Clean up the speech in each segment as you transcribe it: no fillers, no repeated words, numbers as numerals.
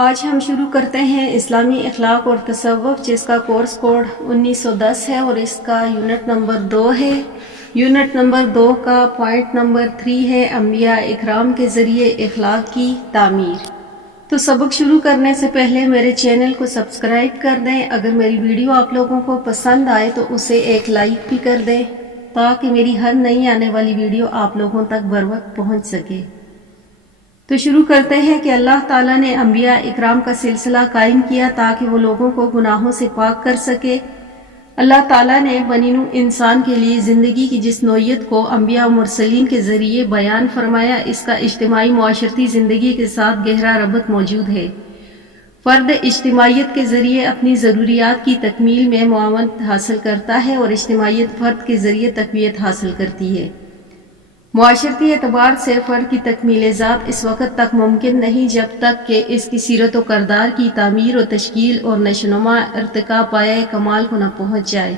آج ہم شروع کرتے ہیں اسلامی اخلاق اور تصوف، جس کا کورس کوڈ 1910 ہے اور اس کا یونٹ نمبر 2 ہے۔ یونٹ نمبر 2 کا پوائنٹ نمبر 3 ہے انبیاء اکرام کے ذریعے اخلاق کی تعمیر۔ تو سبق شروع کرنے سے پہلے میرے چینل کو سبسکرائب کر دیں۔ اگر میری ویڈیو آپ لوگوں کو پسند آئے تو اسے ایک لائک بھی کر دیں تاکہ میری ہر نئی آنے والی ویڈیو آپ لوگوں تک بروقت پہنچ سکے۔ تو شروع کرتے ہیں کہ اللہ تعالیٰ نے انبیاء اکرام کا سلسلہ قائم کیا تاکہ وہ لوگوں کو گناہوں سے پاک کر سکے۔ اللہ تعالیٰ نے بنی نوع انسان کے لیے زندگی کی جس نوعیت کو انبیاء و مرسلین کے ذریعے بیان فرمایا، اس کا اجتماعی معاشرتی زندگی کے ساتھ گہرا ربط موجود ہے۔ فرد اجتماعیت کے ذریعے اپنی ضروریات کی تکمیل میں معاونت حاصل کرتا ہے اور اجتماعیت فرد کے ذریعے تقویت حاصل کرتی ہے۔ معاشرتی اعتبار سے فرد کی تکمیل ذات اس وقت تک ممکن نہیں جب تک کہ اس کی سیرت و کردار کی تعمیر و تشکیل اور نشوونما ارتقا پایۂ کمال کو نہ پہنچ جائے۔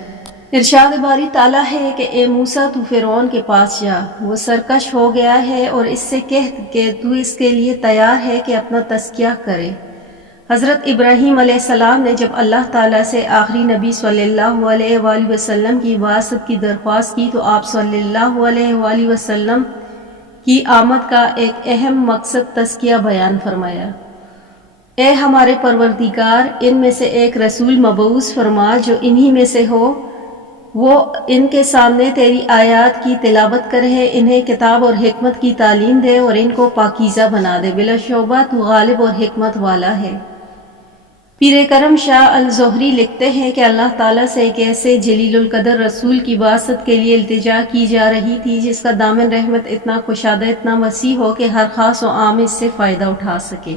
ارشاد باری تعالیٰ ہے کہ اے موسیٰ تو فرعون کے پاس جا، وہ سرکش ہو گیا ہے، اور اس سے کہہ کہ تو اس کے لیے تیار ہے کہ اپنا تزکیہ کرے۔ حضرت ابراہیم علیہ السلام نے جب اللہ تعالیٰ سے آخری نبی صلی اللہ علیہ وآلہ وسلم کی بعثت کی درخواست کی تو آپ صلی اللہ علیہ وآلہ وسلم کی آمد کا ایک اہم مقصد تزکیہ بیان فرمایا۔ اے ہمارے پروردگار، ان میں سے ایک رسول مبعوث فرما جو انہی میں سے ہو، وہ ان کے سامنے تیری آیات کی تلاوت کرے، انہیں کتاب اور حکمت کی تعلیم دے اور ان کو پاکیزہ بنا دے۔ بلا شبہ تو غالب اور حکمت والا ہے۔ پیر کرم شاہ الظہری لکھتے ہیں کہ اللہ تعالیٰ سے ایک ایسے جلیل القدر رسول کی بعثت کے لیے التجا کی جا رہی تھی جس کا دامن رحمت اتنا کشادہ، اتنا وسیع ہو کہ ہر خاص و عام اس سے فائدہ اٹھا سکے۔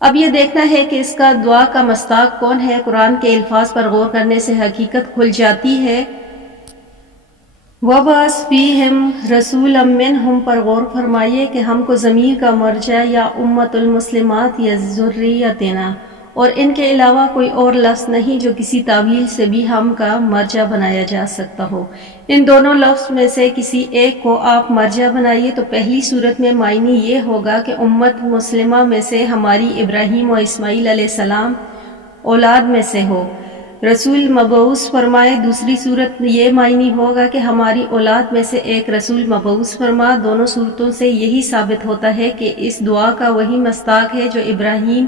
اب یہ دیکھنا ہے کہ اس کا دعا کا مصداق کون ہے۔ قرآن کے الفاظ پر غور کرنے سے حقیقت کھل جاتی ہے۔ وَبَعَثْ فِيهِمْ رَسُولًا مِّنْهُمْ پر غور فرمائیے کہ ہم کو ضمیر کا مرجع یا امت المسلمات یا ذریتنا اور ان کے علاوہ کوئی اور لفظ نہیں جو کسی تعویل سے بھی ہم کا مرجع بنایا جا سکتا ہو۔ ان دونوں لفظ میں سے کسی ایک کو آپ مرجع بنائیے تو پہلی صورت میں معنی یہ ہوگا کہ امت مسلمہ میں سے ہماری ابراہیم و اسماعیل علیہ السلام اولاد میں سے ہو۔ رسول مبعوث فرمائے، دوسری صورت یہ معنی ہوگا کہ ہماری اولاد میں سے ایک رسول مبعوث فرما۔ دونوں صورتوں سے یہی ثابت ہوتا ہے کہ اس دعا کا وہی مصداق ہے جو ابراہیم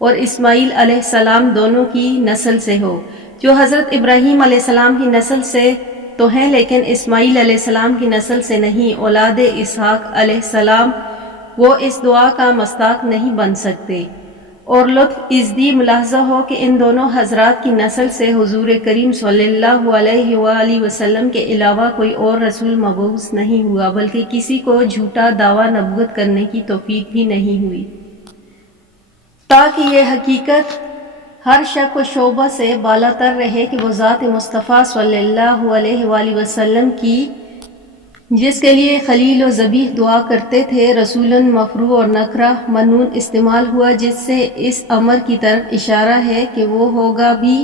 اور اسماعیل علیہ السلام دونوں کی نسل سے ہو۔ جو حضرت ابراہیم علیہ السلام کی نسل سے تو ہیں لیکن اسماعیل علیہ السلام کی نسل سے نہیں، اولاد اسحاق علیہ السلام، وہ اس دعا کا مصداق نہیں بن سکتے۔ اور لطف ازدی ملاحظہ ہو کہ ان دونوں حضرات کی نسل سے حضور کریم صلی اللہ علیہ وآلہ وسلم کے علاوہ کوئی اور رسول مبعوث نہیں ہوا، بلکہ کسی کو جھوٹا دعویٰ نبوت کرنے کی توفیق بھی نہیں ہوئی، تاکہ یہ حقیقت ہر شک و شبہ سے بالا تر رہے کہ وہ ذات مصطفیٰ صلی اللہ علیہ وآلہ وسلم کی، جس کے لیے خلیل و ذبیح دعا کرتے تھے، رسولاً مفروع اور نکرہ منون استعمال ہوا، جس سے اس امر کی طرف اشارہ ہے کہ وہ ہوگا بھی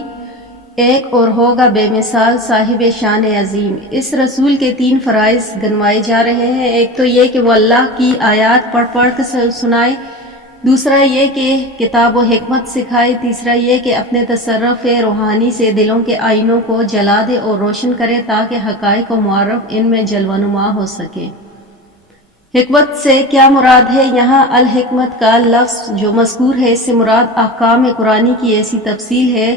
ایک اور ہوگا بے مثال صاحب شان عظیم۔ اس رسول کے 3 فرائض گنوائے جا رہے ہیں۔ ایک تو یہ کہ وہ اللہ کی آیات پڑھ پڑھ کر سنائے، دوسرا یہ کہ کتاب و حکمت سکھائے، تیسرا یہ کہ اپنے تصرف روحانی سے دلوں کے آئینوں کو جلا دے اور روشن کرے تاکہ حقائق و معارف ان میں جلوہ نما ہو سکے۔ حکمت سے کیا مراد ہے؟ یہاں الحکمت کا لفظ جو مذکور ہے، اس سے مراد احکام قرآنی کی ایسی تفصیل ہے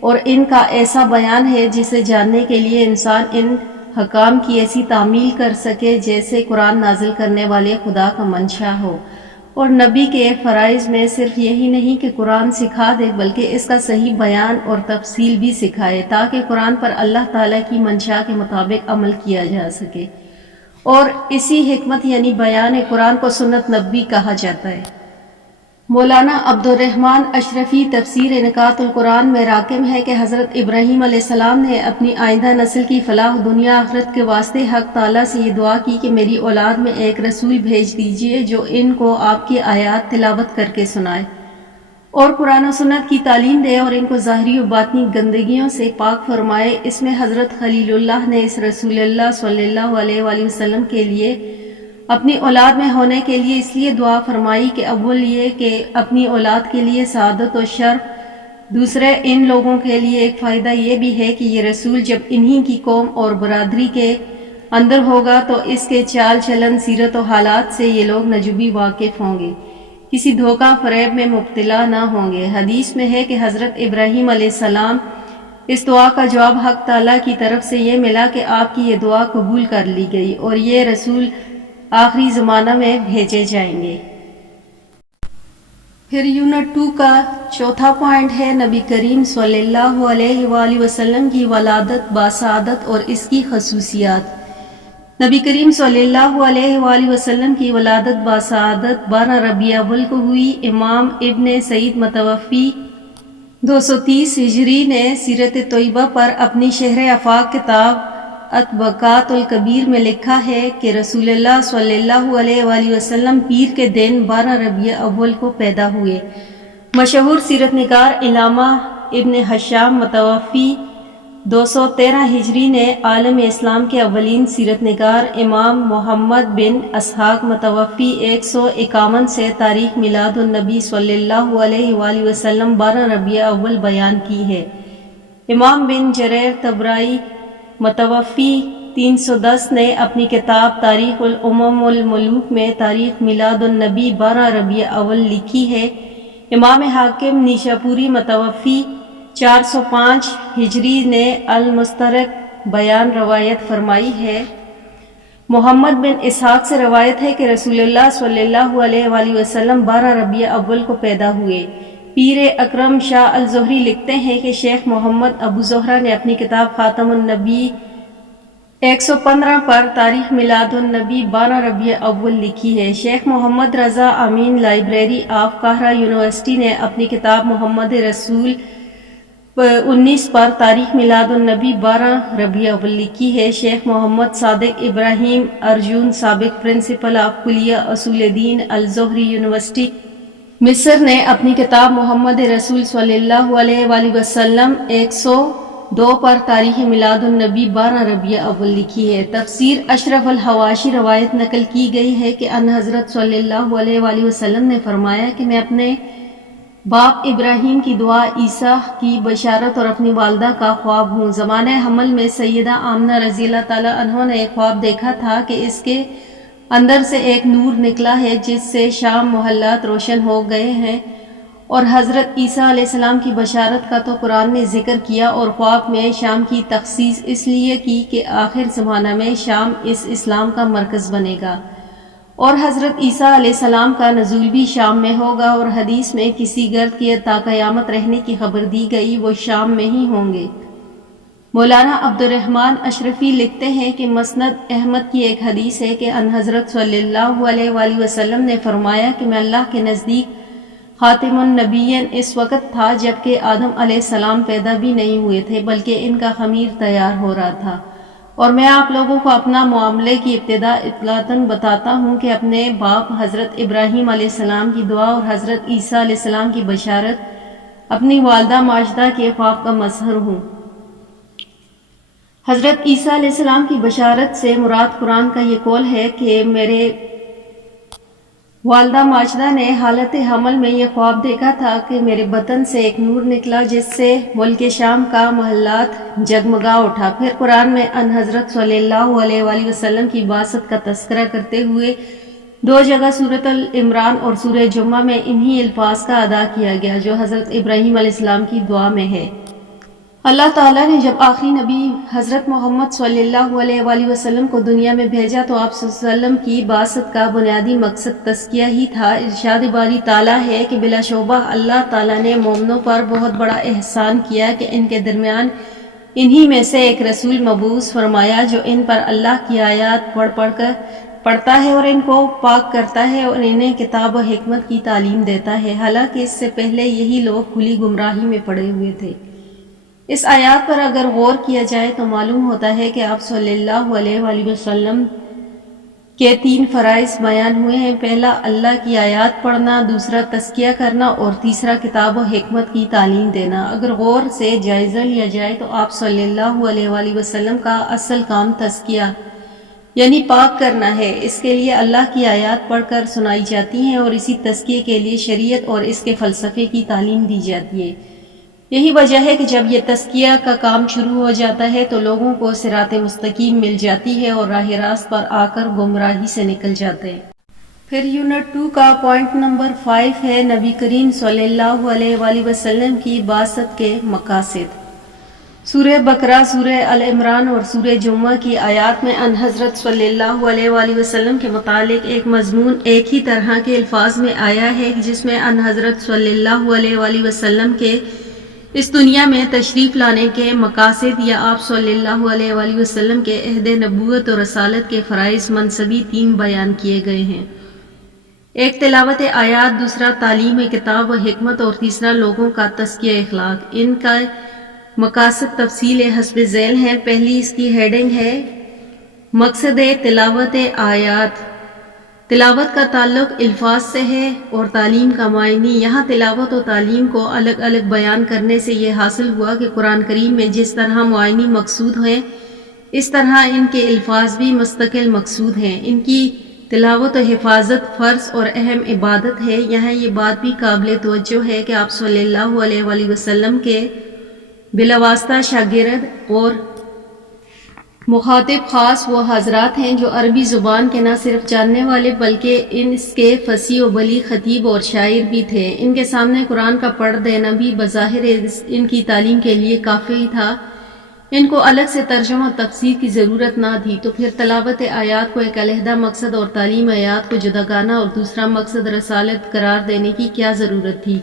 اور ان کا ایسا بیان ہے جسے جاننے کے لیے انسان ان حکام کی ایسی تعمیل کر سکے جیسے قرآن نازل کرنے والے خدا کا منشا ہو۔ اور نبی کے فرائض میں صرف یہی نہیں کہ قرآن سکھا دے بلکہ اس کا صحیح بیان اور تفصیل بھی سکھائے تاکہ قرآن پر اللہ تعالیٰ کی منشا کے مطابق عمل کیا جا سکے۔ اور اسی حکمت یعنی بیان قرآن کو سنت نبوی کہا جاتا ہے۔ مولانا عبد الرحمن اشرفی تفسیر نکات القرآن میں راکم ہے کہ حضرت ابراہیم علیہ السلام نے اپنی آئندہ نسل کی فلاح دنیا آخرت کے واسطے حق تعالیٰ سے یہ دعا کی کہ میری اولاد میں ایک رسول بھیج دیجئے جو ان کو آپ کی آیات تلاوت کر کے سنائے اور قرآن و سنت کی تعلیم دے اور ان کو ظاہری و باطنی گندگیوں سے پاک فرمائے۔ اس میں حضرت خلیل اللہ نے اس رسول اللہ صلی اللہ علیہ وآلہ وسلم کے لیے اپنی اولاد میں ہونے کے لیے اس لیے دعا فرمائی کہ اول یہ کہ اپنی اولاد کے لیے سعادت و شرف، دوسرے ان لوگوں کے لیے ایک فائدہ یہ بھی ہے کہ یہ رسول جب انہی کی قوم اور برادری کے اندر ہوگا تو اس کے چال چلن، سیرت و حالات سے یہ لوگ نجوبی واقف ہوں گے، کسی دھوکہ فریب میں مبتلا نہ ہوں گے۔ حدیث میں ہے کہ حضرت ابراہیم علیہ السلام اس دعا کا جواب حق تعالیٰ کی طرف سے یہ ملا کہ آپ کی یہ دعا قبول کر لی گئی اور یہ رسول آخری زمانہ میں بھیجے جائیں گے۔ پھر یونٹ 2 کا چوتھا پوائنٹ ہے نبی کریم صلی اللہ علیہ وآلہ وسلم کی ولادت باسعادت اور اس کی خصوصیات۔ نبی کریم صلی اللہ علیہ وآلہ وسلم کی ولادت باسعادت 12 ربیع الاول کو ہوئی۔ امام ابن سعید متوفی 230 ہجری نے سیرت طیبہ پر اپنی شہر آفاق کتاب اطباقات الکبیر میں لکھا ہے کہ رسول اللہ صلی اللہ علیہ وآلہ وسلم پیر کے دن 12 ربیع الاول کو پیدا ہوئے۔ مشہور سیرت نگار علامہ ابن ہشام متوفی 213 ہجری نے عالم اسلام کے اولین سیرت نگار امام محمد بن اسحاق متوفی 151 سے تاریخ میلاد النبی صلی اللہ علیہ وآلہ وسلم 12 ربیع الاول بیان کی ہے۔ امام بن جریر طبرائی متوفی 310 نے اپنی کتاب تاریخ الامم والملوک میں تاریخ میلاد النبی 12 ربیع الاول لکھی ہے۔ امام حاکم نیشاپوری متوفی 405 ہجری نے المستدرک بیان روایت فرمائی ہے۔ محمد بن اسحاق سے روایت ہے کہ رسول اللہ صلی اللہ علیہ وآلہ وسلم 12 ربیع الاول کو پیدا ہوئے۔ پیر اکرم شاہ الزہری لکھتے ہیں کہ شیخ محمد ابو زہرہ نے اپنی کتاب خاتم النبی 115 پر تاریخ میلاد النبی 12 ربیع الاول لکھی ہے۔ شیخ محمد رضا امین لائبریری آف قاہرہ یونیورسٹی نے اپنی کتاب محمد رسول 19 پر تاریخ میلاد النبی 12 ربیع الاول لکھی ہے۔ شیخ محمد صادق ابراہیم ارجون سابق پرنسپل آف کلیہ اصول دین الزہری یونیورسٹی مصر نے اپنی کتاب محمد رسول صلی اللہ علیہ وآلہ وسلم 102 پر تاریخ میلاد النبی 12 ربیع الاول لکھی ہے۔ تفسیر اشرف الحواشی روایت نقل کی گئی ہے کہ ان حضرت صلی اللہ علیہ وآلہ وسلم نے فرمایا کہ میں اپنے باپ ابراہیم کی دعا، عیسیٰ کی بشارت اور اپنی والدہ کا خواب ہوں۔ زمانہ حمل میں سیدہ آمنہ رضی اللہ تعالیٰ عنہ نے ایک خواب دیکھا تھا کہ اس کے اندر سے ایک نور نکلا ہے جس سے شام محلات روشن ہو گئے ہیں، اور حضرت عیسیٰ علیہ السلام کی بشارت کا تو قرآن نے ذکر کیا، اور خواب میں شام کی تخصیص اس لیے کی کہ آخر زمانہ میں شام اس اسلام کا مرکز بنے گا، اور حضرت عیسیٰ علیہ السلام کا نزول بھی شام میں ہوگا، اور حدیث میں کسی گرد کے تا قیامت رہنے کی خبر دی گئی وہ شام میں ہی ہوں گے۔ مولانا عبد الرحمن اشرفی لکھتے ہیں کہ مسند احمد کی ایک حدیث ہے کہ ان حضرت صلی اللہ علیہ وآلہ وسلم نے فرمایا کہ میں اللہ کے نزدیک خاتم النبیین اس وقت تھا جبکہ آدم علیہ السلام پیدا بھی نہیں ہوئے تھے بلکہ ان کا خمیر تیار ہو رہا تھا، اور میں آپ لوگوں کو اپنا معاملے کی ابتدا اطلاعاً بتاتا ہوں کہ اپنے باپ حضرت ابراہیم علیہ السلام کی دعا اور حضرت عیسیٰ علیہ السلام کی بشارت اپنی والدہ ماجدہ کے خواب کا مظہر ہوں۔ حضرت عیسیٰ علیہ السلام کی بشارت سے مراد قرآن کا یہ قول ہے کہ میرے والدہ ماجدہ نے حالت حمل میں یہ خواب دیکھا تھا کہ میرے بطن سے ایک نور نکلا جس سے ملک شام کا محلات جگمگا اٹھا۔ پھر قرآن میں ان حضرت صلی اللہ علیہ وآلہ وسلم کی بعثت کا تذکرہ کرتے ہوئے 2 جگہ سورۃ العمران اور سورہ جمعہ میں انہی الفاظ کا ادا کیا گیا جو حضرت ابراہیم علیہ السلام کی دعا میں ہے۔ اللہ تعالیٰ نے جب آخری نبی حضرت محمد صلی اللہ علیہ وآلہ وسلم کو دنیا میں بھیجا تو آپ صلی اللہ علیہ وسلم کی بعثت کا بنیادی مقصد تزکیہ ہی تھا۔ ارشاد باری تعالیٰ ہے کہ بلا شبہ اللہ تعالیٰ نے مومنوں پر بہت بڑا احسان کیا کہ ان کے درمیان انہی میں سے ایک رسول مبعوث فرمایا جو ان پر اللہ کی آیات پڑھتا ہے اور ان کو پاک کرتا ہے اور انہیں کتاب و حکمت کی تعلیم دیتا ہے، حالانکہ اس سے پہلے یہی لوگ کھلی گمراہی میں پڑے ہوئے تھے۔ اس آیات پر اگر غور کیا جائے تو معلوم ہوتا ہے کہ آپ صلی اللہ علیہ وآلہ وسلم کے 3 فرائض بیان ہوئے ہیں، پہلا اللہ کی آیات پڑھنا، دوسرا تزکیہ کرنا اور تیسرا کتاب و حکمت کی تعلیم دینا۔ اگر غور سے جائزہ لیا جائے تو آپ صلی اللہ علیہ وآلہ وسلم کا اصل کام تزکیہ یعنی پاک کرنا ہے۔ اس کے لیے اللہ کی آیات پڑھ کر سنائی جاتی ہیں اور اسی تزکیے کے لیے شریعت اور اس کے فلسفے کی تعلیم دی جاتی ہے۔ یہی وجہ ہے کہ جب یہ تزکیہ کا کام شروع ہو جاتا ہے تو لوگوں کو صراط مستقیم مل جاتی ہے اور راہ راست پر آ کر گمراہی سے نکل جاتے ہیں۔ پھر یونٹ 2 کا پوائنٹ نمبر 5 ہے نبی کریم صلی اللہ علیہ وآلہ وسلم کی بعثت کے مقاصد۔ سورہ بقرہ، سورہ ال عمران اور سورہ جمعہ کی آیات میں ان حضرت صلی اللہ علیہ وآلہ وسلم کے متعلق ایک مضمون ایک ہی طرح کے الفاظ میں آیا ہے، جس میں ان حضرت صلی اللہ علیہ وآلہ وسلم کے اس دنیا میں تشریف لانے کے مقاصد یا آپ صلی اللہ علیہ وآلہ وسلم کے عہد نبوت اور رسالت کے فرائض منصبی 3 بیان کیے گئے ہیں۔ ایک تلاوت آیات، دوسرا تعلیم کتاب و حکمت اور تیسرا لوگوں کا تزکیہ اخلاق۔ ان کا مقاصد تفصیل حسب ذیل ہیں۔ پہلی اس کی ہیڈنگ ہے مقصد تلاوت آیات۔ تلاوت کا تعلق الفاظ سے ہے اور تعلیم کا معنی۔ یہاں تلاوت و تعلیم کو الگ الگ بیان کرنے سے یہ حاصل ہوا کہ قرآن کریم میں جس طرح معنی مقصود ہیں اس طرح ان کے الفاظ بھی مستقل مقصود ہیں۔ ان کی تلاوت و حفاظت فرض اور اہم عبادت ہے۔ یہاں یہ بات بھی قابل توجہ ہے کہ آپ صلی اللہ علیہ وآلہ وسلم کے بلاواسطہ شاگرد اور مخاطب خاص وہ حضرات ہیں جو عربی زبان کے نہ صرف جاننے والے بلکہ اس کے فصیح و بلیغ خطیب اور شاعر بھی تھے۔ ان کے سامنے قرآن کا پڑھ دینا بھی بظاہر ان کی تعلیم کے لیے کافی تھا۔ ان کو الگ سے ترجمہ و تفسیر کی ضرورت نہ تھی، تو پھر تلاوت آیات کو ایک علیحدہ مقصد اور تعلیم آیات کو جداگانہ اور دوسرا مقصد رسالت قرار دینے کی کیا ضرورت تھی،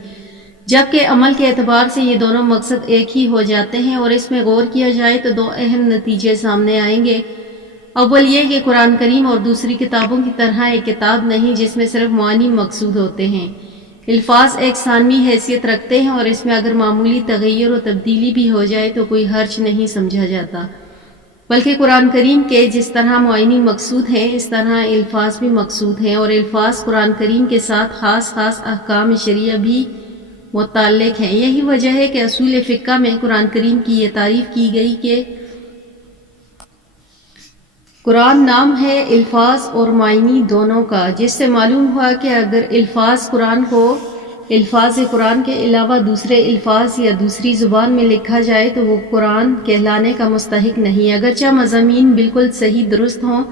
جبکہ عمل کے اعتبار سے یہ دونوں مقصد ایک ہی ہو جاتے ہیں۔ اور اس میں غور کیا جائے تو 2 اہم نتیجے سامنے آئیں گے۔ اول یہ کہ قرآن کریم اور دوسری کتابوں کی طرح ایک کتاب نہیں جس میں صرف معنی مقصود ہوتے ہیں۔ الفاظ ایک ثانوی حیثیت رکھتے ہیں اور اس میں اگر معمولی تغیر و تبدیلی بھی ہو جائے تو کوئی حرج نہیں سمجھا جاتا، بلکہ قرآن کریم کے جس طرح معنی مقصود ہیں اس طرح الفاظ بھی مقصود ہیں، اور الفاظ قرآن کریم کے ساتھ خاص خاص احکام شرعیہ بھی متعلق ہیں۔ یہی وجہ ہے کہ اصول فقہ میں قرآن کریم کی یہ تعریف کی گئی کہ قرآن نام ہے الفاظ اور معنی دونوں کا، جس سے معلوم ہوا کہ اگر الفاظ قرآن کو الفاظ قرآن کے علاوہ دوسرے الفاظ یا دوسری زبان میں لکھا جائے تو وہ قرآن کہلانے کا مستحق نہیں، اگرچہ مضامین بالکل صحیح درست ہوں۔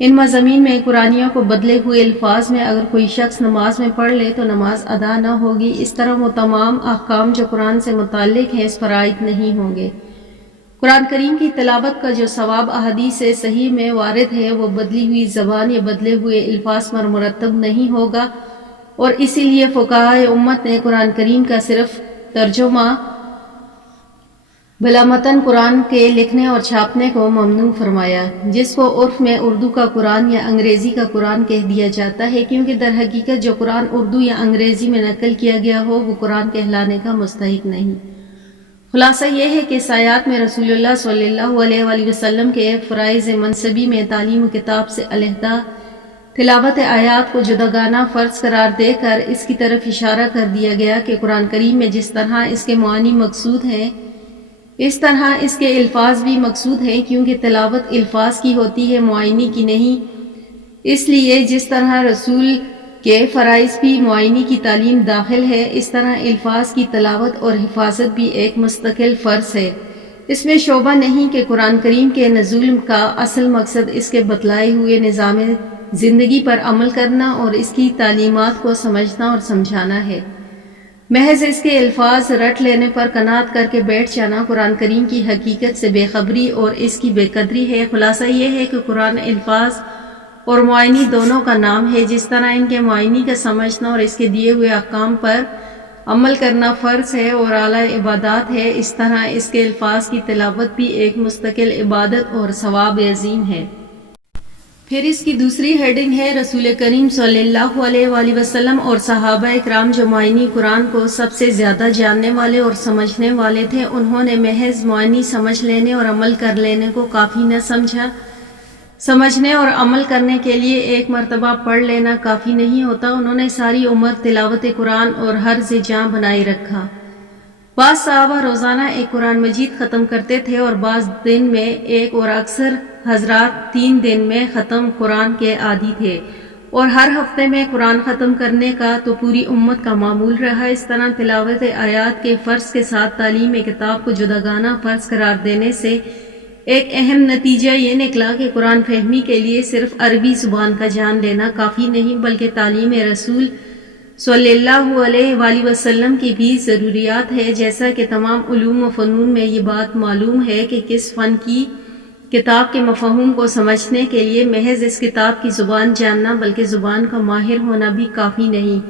ان مضامین میں قرآنیوں کو بدلے ہوئے الفاظ میں اگر کوئی شخص نماز میں پڑھ لے تو نماز ادا نہ ہوگی۔ اس طرح وہ تمام احکام جو قرآن سے متعلق ہیں اس پر عائد نہیں ہوں گے۔ قرآن کریم کی تلاوت کا جو ثواب احادیث سے صحیح میں وارد ہے وہ بدلی ہوئی زبان یا بدلے ہوئے الفاظ پر مرتب نہیں ہوگا، اور اسی لیے فقہائے امت نے قرآن کریم کا صرف ترجمہ بلا متن قرآن کے لکھنے اور چھاپنے کو ممنوع فرمایا، جس کو عرف میں اردو کا قرآن یا انگریزی کا قرآن کہہ دیا جاتا ہے، کیونکہ در حقیقت جو قرآن اردو یا انگریزی میں نقل کیا گیا ہو وہ قرآن کہلانے کا مستحق نہیں۔ خلاصہ یہ ہے کہ اس آیات میں رسول اللہ صلی اللہ علیہ وآلہ وسلم کے فرائض منصبی میں تعلیم و کتاب سے علیحدہ تلاوت آیات کو جداگانہ فرض قرار دے کر اس کی طرف اشارہ کر دیا گیا کہ قرآن کریم میں جس طرح اس کے معانی مقصود ہیں اس طرح اس کے الفاظ بھی مقصود ہیں، کیونکہ تلاوت الفاظ کی ہوتی ہے معانی کی نہیں۔ اس لیے جس طرح رسول کے فرائض بھی معانی کی تعلیم داخل ہے، اس طرح الفاظ کی تلاوت اور حفاظت بھی ایک مستقل فرض ہے۔ اس میں شبہ نہیں کہ قرآن کریم کے نزول کا اصل مقصد اس کے بتلائے ہوئے نظام زندگی پر عمل کرنا اور اس کی تعلیمات کو سمجھنا اور سمجھانا ہے۔ محض اس کے الفاظ رٹ لینے پر قناعت کر کے بیٹھ جانا قرآن کریم کی حقیقت سے بے خبری اور اس کی بے قدری ہے۔ خلاصہ یہ ہے کہ قرآن الفاظ اور معانی دونوں کا نام ہے۔ جس طرح ان کے معانی کا سمجھنا اور اس کے دیے ہوئے احکام پر عمل کرنا فرض ہے اور اعلیٰ عبادات ہے، اس طرح اس کے الفاظ کی تلاوت بھی ایک مستقل عبادت اور ثواب عظیم ہے۔ پھر اس کی دوسری ہیڈنگ ہے رسول کریم صلی اللہ علیہ وآلہ وسلم اور صحابہ اکرام جو معنی قرآن کو سب سے زیادہ جاننے والے اور سمجھنے والے تھے، انہوں نے محض معنی سمجھ لینے اور عمل کر لینے کو کافی نہ سمجھا۔ سمجھنے اور عمل کرنے کے لیے ایک مرتبہ پڑھ لینا کافی نہیں ہوتا، انہوں نے ساری عمر تلاوت قرآن اور حرز جاں بنائے رکھا۔ بعض صحابہ روزانہ ایک قرآن مجید ختم کرتے تھے اور بعض دن میں ایک، اور اکثر حضرات 3 دن میں ختم قرآن کے عادی تھے، اور ہر ہفتے میں قرآن ختم کرنے کا تو پوری امت کا معمول رہا۔ اس طرح تلاوت آیات کے فرض کے ساتھ تعلیم کتاب کو جداگانہ فرض قرار دینے سے ایک اہم نتیجہ یہ نکلا کہ قرآن فہمی کے لیے صرف عربی زبان کا جان لینا کافی نہیں، بلکہ تعلیم رسول صلی اللہ علیہ وآلہ وسلم کی بھی ضروریات ہے، جیسا کہ تمام علوم و فنون میں یہ بات معلوم ہے کہ کس فن کی کتاب کے مفہوم کو سمجھنے کے لیے محض اس کتاب کی زبان جاننا بلکہ زبان کا ماہر ہونا بھی کافی نہیں،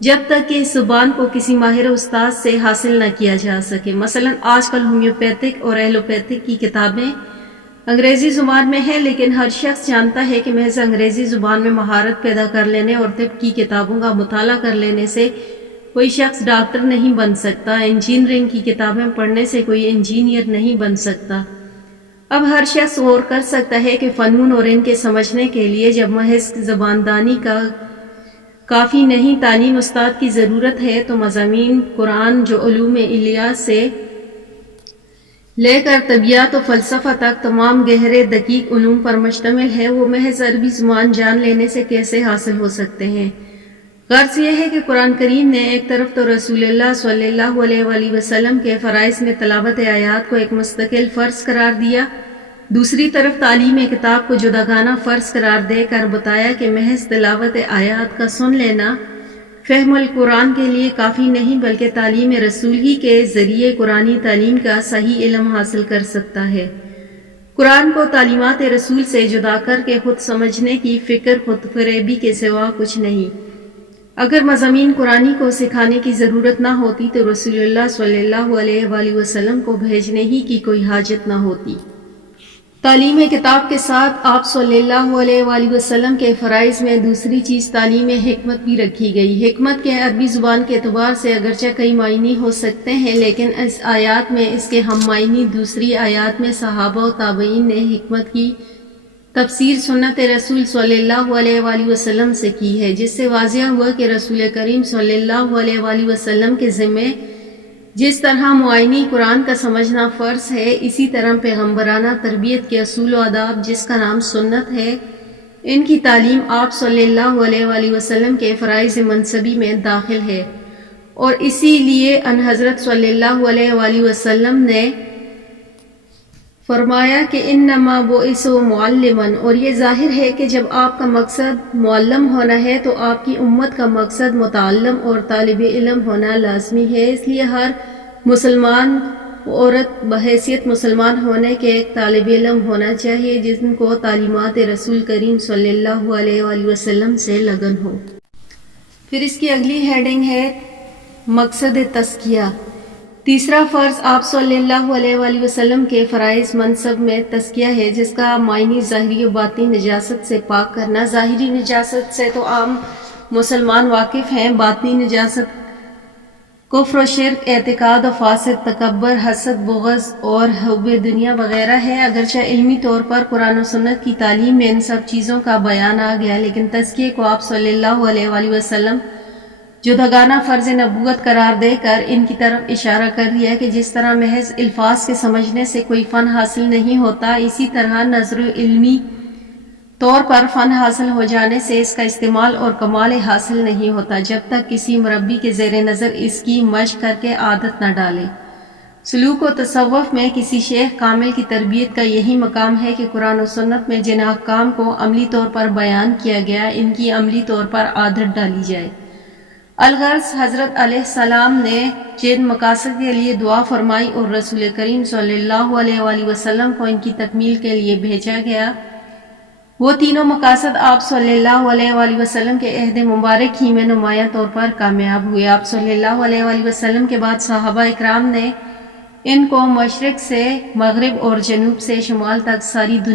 جب تک کہ اس زبان کو کسی ماہر استاد سے حاصل نہ کیا جا سکے۔ مثلا آج کل ہومیوپیتھک اور ایلوپیتھک کی کتابیں انگریزی زبان میں ہیں، لیکن ہر شخص جانتا ہے کہ محض انگریزی زبان میں مہارت پیدا کر لینے اور طب کی کتابوں کا مطالعہ کر لینے سے کوئی شخص ڈاکٹر نہیں بن سکتا، انجینئرنگ کی کتابیں پڑھنے سے کوئی انجینئر نہیں بن سکتا۔ اب ہر شخص غور کر سکتا ہے کہ فنون اور ان کے سمجھنے کے لیے جب محض زباندانی کا کافی نہیں، تعلیم استاد کی ضرورت ہے، تو مضامین قرآن جو علوم علیہ سے لے کر طبیعت و فلسفہ تک تمام گہرے دقیق علوم پر مشتمل ہے، وہ محض عربی زبان جان لینے سے کیسے حاصل ہو سکتے ہیں؟ غرض یہ ہے کہ قرآن کریم نے ایک طرف تو رسول اللہ صلی اللہ علیہ وآلہ وسلم کے فرائض میں تلاوت آیات کو ایک مستقل فرض قرار دیا، دوسری طرف تعلیم کتاب کو جداگانہ فرض قرار دے کر بتایا کہ محض تلاوت آیات کا سن لینا فہم القرآن کے لیے کافی نہیں، بلکہ تعلیم رسول ہی کے ذریعے قرآنی تعلیم کا صحیح علم حاصل کر سکتا ہے۔ قرآن کو تعلیمات رسول سے جدا کر کے خود سمجھنے کی فکر خود فریبی کے سوا کچھ نہیں۔ اگر مضامین قرآنی کو سکھانے کی ضرورت نہ ہوتی تو رسول اللہ صلی اللہ علیہ وآلہ وسلم کو بھیجنے ہی کی کوئی حاجت نہ ہوتی۔ تعلیم کتاب کے ساتھ آپ صلی اللہ علیہ وآلہ وسلم کے فرائض میں دوسری چیز تعلیم حکمت بھی رکھی گئی۔ حکمت کے عربی زبان کے اعتبار سے اگرچہ کئی معنی ہو سکتے ہیں، لیکن اس آیات میں اس کے ہم معنی دوسری آیات میں صحابہ و تابعین نے حکمت کی تفسیر سنت رسول صلی اللہ علیہ وآلہ وسلم سے کی ہے، جس سے واضح ہوا کہ رسول کریم صلی اللہ علیہ وآلہ وسلم کے ذمے جس طرح معینی قرآن کا سمجھنا فرض ہے، اسی طرح پیغمبرانہ تربیت کے اصول و آداب جس کا نام سنت ہے، ان کی تعلیم آپ صلی اللہ علیہ وآلہ وسلم کے فرائض منصبی میں داخل ہے، اور اسی لیے ان حضرت صلی اللہ علیہ وآلہ وسلم نے فرمایا کہ انما بعثوا معلما، اور یہ ظاہر ہے کہ جب آپ کا مقصد معلم ہونا ہے تو آپ کی امت کا مقصد متعلم اور طالب علم ہونا لازمی ہے۔ اس لیے ہر مسلمان عورت بحیثیت مسلمان ہونے کے ایک طالب علم ہونا چاہیے جن کو تعلیمات رسول کریم صلی اللہ علیہ وآلہ وسلم سے لگن ہو۔ پھر اس کی اگلی ہیڈنگ ہے مقصد تزکیہ۔ تیسرا فرض آپ صلی اللہ علیہ وآلہ وسلم کے فرائض منصب میں تزکیہ ہے، جس کا معنی ظاہری و باطنی نجاست سے پاک کرنا۔ ظاہری نجاست سے تو عام مسلمان واقف ہیں، باطنی نجاست کفر و شرک، اعتقاد و فاسد، تکبر، حسد، بغض اور حب دنیا وغیرہ ہے۔ اگرچہ علمی طور پر قرآن و سنت کی تعلیم میں ان سب چیزوں کا بیان آ گیا، لیکن تزکیے کو آپ صلی اللہ علیہ وآلہ وسلم جداگانہ فرض نبوت قرار دے کر ان کی طرف اشارہ کر دیا کہ جس طرح محض الفاظ کے سمجھنے سے کوئی فن حاصل نہیں ہوتا، اسی طرح نظر علمی طور پر فن حاصل ہو جانے سے اس کا استعمال اور کمال حاصل نہیں ہوتا جب تک کسی مربی کے زیر نظر اس کی مشق کر کے عادت نہ ڈالے۔ سلوک و تصوف میں کسی شیخ کامل کی تربیت کا یہی مقام ہے کہ قرآن و سنت میں جن احکام کو عملی طور پر بیان کیا گیا ان کی عملی طور پر عادت ڈالی جائے۔ الغرض حضرت علیہ السلام نے جن مقاصد کے لیے دعا فرمائی اور رسول کریم صلی اللہ علیہ وآلہ وسلم کو ان کی تکمیل کے لیے بھیجا گیا، وہ تینوں مقاصد آپ صلی اللہ علیہ وآلہ وسلم کے عہد مبارک ہی میں نمایاں طور پر کامیاب ہوئے۔ آپ صلی اللہ علیہ وآلہ وسلم کے بعد صحابہ اکرام نے ان کو مشرق سے مغرب اور جنوب سے شمال تک ساری دنیا